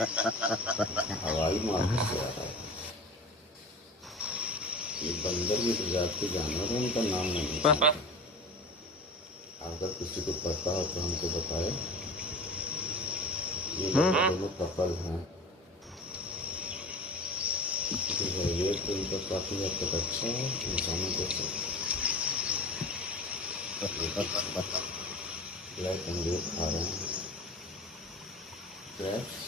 हवाई मार्ग से आ रहा है। ये बंदर की प्रजाति जानवर है, उनका नाम नहीं जानता। अगर किसी को पता हो तो हमको बताए। ये दोनों कपल हैं। बिहेवियर तो उनका काफ़ी हद तक अच्छा है इंसानों जैसे। ब्लैक एंड खा रहे हैं क्रैब्स।